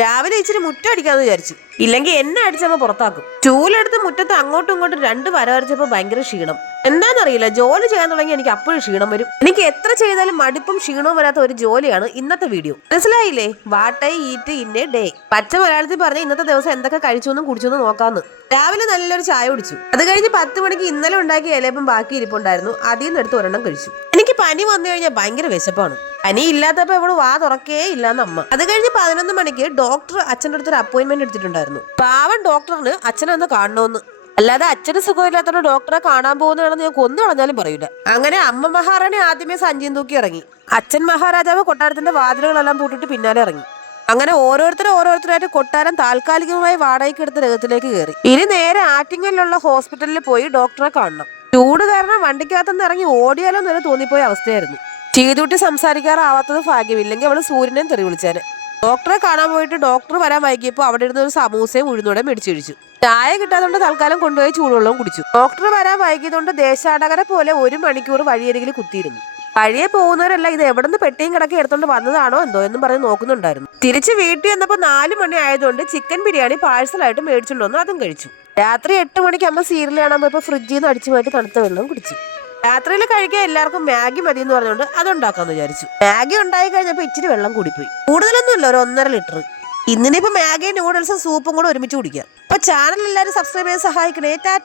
രാവിലെ ഇച്ചിരി മുറ്റം അടിക്കാന്ന് വിചാരിച്ചു. ഇല്ലെങ്കിൽ എന്നെ അടിച്ചമ്മ പുറത്താക്കും. ചൂലെടുത്ത് മുറ്റത്ത് അങ്ങോട്ടും ഇങ്ങോട്ടും 2 വര വരച്ചപ്പോ ഭയങ്കര ക്ഷീണം. എന്താണെന്നറിയില്ല, ജോലി ചെയ്യാൻ തുടങ്ങി എനിക്ക് അപ്പോഴും ക്ഷീണം വരും. എനിക്ക് എത്ര ചെയ്താലും മടുപ്പും ക്ഷീണവും വരാത്ത ഒരു ജോലിയാണ് ഇന്നത്തെ വീഡിയോ. മനസ്സിലായില്ലേ? What I eat in A day. പച്ച മലയാളത്തിൽ പറഞ്ഞ ഇന്നത്തെ ദിവസം എന്തൊക്കെ കഴിച്ചെന്നും കുടിച്ചെന്നും നോക്കാന്ന്. രാവിലെ നല്ലൊരു ചായ കുടിച്ചു. അത് കഴിഞ്ഞ് 10 മണിക്ക് ഇന്നലെ ഉണ്ടാക്കിയ ഇലയപ്പം ബാക്കി ഇരിപ്പുണ്ടായിരുന്നു. അതിൽ നിന്ന് എടുത്ത് ഒരെണ്ണം കഴിച്ചു. എനിക്ക് പനി വന്നു കഴിഞ്ഞാൽ ഭയങ്കര വിശപ്പാണ്. പനി ഇല്ലാത്തപ്പോ ഇവിടെ വാ തുറക്കേ ഇല്ലാന്ന് അമ്മ. അത് കഴിഞ്ഞ് 11 മണിക്ക് ഡോക്ടർ അച്ഛൻ്റെ അടുത്തൊരു അപ്പോയിന്റ്മെന്റ് എടുത്തിട്ടുണ്ടായിരുന്നു. പാവൻ ഡോക്ടറിന് അച്ഛനൊന്ന് കാണണമെന്ന്. അല്ലാതെ അച്ഛന് സുഖമില്ലാത്ത ഡോക്ടറെ കാണാൻ പോകുന്നതാണെന്ന് ഞാൻ കൊന്നു കളഞ്ഞാലും പറയൂല. അങ്ങനെ അമ്മ മഹാറാണി ആദ്യമേ സഞ്ചിയും തൂക്കി ഇറങ്ങി. അച്ഛൻ മഹാരാജാവ് കൊട്ടാരത്തിന്റെ വാതിലുകളെല്ലാം പൂട്ടിട്ട് പിന്നാലെ ഇറങ്ങി. അങ്ങനെ ഓരോരുത്തരായിട്ട് കൊട്ടാരം താൽക്കാലികമായി വാടകയ്ക്ക് എടുത്ത രംഗത്തിലേക്ക് കയറി. ഇനി നേരെ ആറ്റിങ്ങലിലുള്ള ഹോസ്പിറ്റലിൽ പോയി ഡോക്ടറെ കാണണം. ചൂട് കാരണം വണ്ടിക്കകത്തുനിന്ന് ഇറങ്ങി ഓടിയാലോ എന്ന് തോന്നിപ്പോയ അവസ്ഥയായിരുന്നു. ചീതൂട്ടി സംസാരിക്കാറാവാത്തത് ഭാഗ്യമില്ലെങ്കിൽ അവള് സൂര്യനെയും തെറി വിളിച്ചേനെ. ഡോക്ടറെ കാണാൻ പോയിട്ട് ഡോക്ടർ വരാൻ വൈകിയപ്പോൾ അവിടെ ഇരുന്ന് ഒരു സമൂസയും ഉഴുന്നോടെ മേടിച്ചു കഴിച്ചു. ചായ കിട്ടാത്തതുകൊണ്ട് തൽക്കാലം കൊണ്ടുപോയി ചൂടുവെള്ളവും കുടിച്ചു. ഡോക്ടർ വരാൻ വൈകിയതുകൊണ്ട് ദേശാടകരെ പോലെ 1 മണിക്കൂർ വഴിയരികിൽ കുത്തിയിരുന്നു. വഴിയെ പോകുന്നവരല്ല ഇത് എവിടെ നിന്ന് പെട്ടിയും കിടക്കി എടുത്തോണ്ട് വന്നതാണോ എന്തോ എന്നും പറഞ്ഞ് നോക്കുന്നുണ്ടായിരുന്നു. തിരിച്ച് വീട്ടിൽ വന്നപ്പോൾ 4 മണി ആയതുകൊണ്ട് ചിക്കൻ ബിരിയാണി പാഴ്സലായിട്ട് മേടിച്ചുകൊണ്ടുവന്നു. അതും കഴിച്ചു. രാത്രി 8 മണിക്ക് അമ്മ സീരിയൽ കാണാൻ പോയപ്പോൾ ഫ്രിഡ്ജിൽ നിന്ന് അടിച്ചു മാറ്റി തണുത്ത വെള്ളം കുടിച്ചു. രാത്രിയിൽ കഴിക്കാൻ എല്ലാവർക്കും മാഗി മതി എന്ന് പറഞ്ഞുകൊണ്ട് അതുണ്ടാക്കാന്ന് വിചാരിച്ചു. മാഗി ഉണ്ടായി കഴിഞ്ഞപ്പോൾ ഇച്ചിരി വെള്ളം കൂടിപ്പോയി. കൂടുതലൊന്നുമില്ല, ഒരു 1.5 ലിറ്റർ. ഇന്നിനിപ്പോ മാഗി നൂഡിൽസും സൂപ്പും കൂടെ ഒരുമിച്ച് കുടിക്കാം. അപ്പൊ ചാനൽ എല്ലാവരും സബ്സ്ക്രൈബ് ചെയ്യാൻ സഹായിക്കണേ. ടാറ്റ.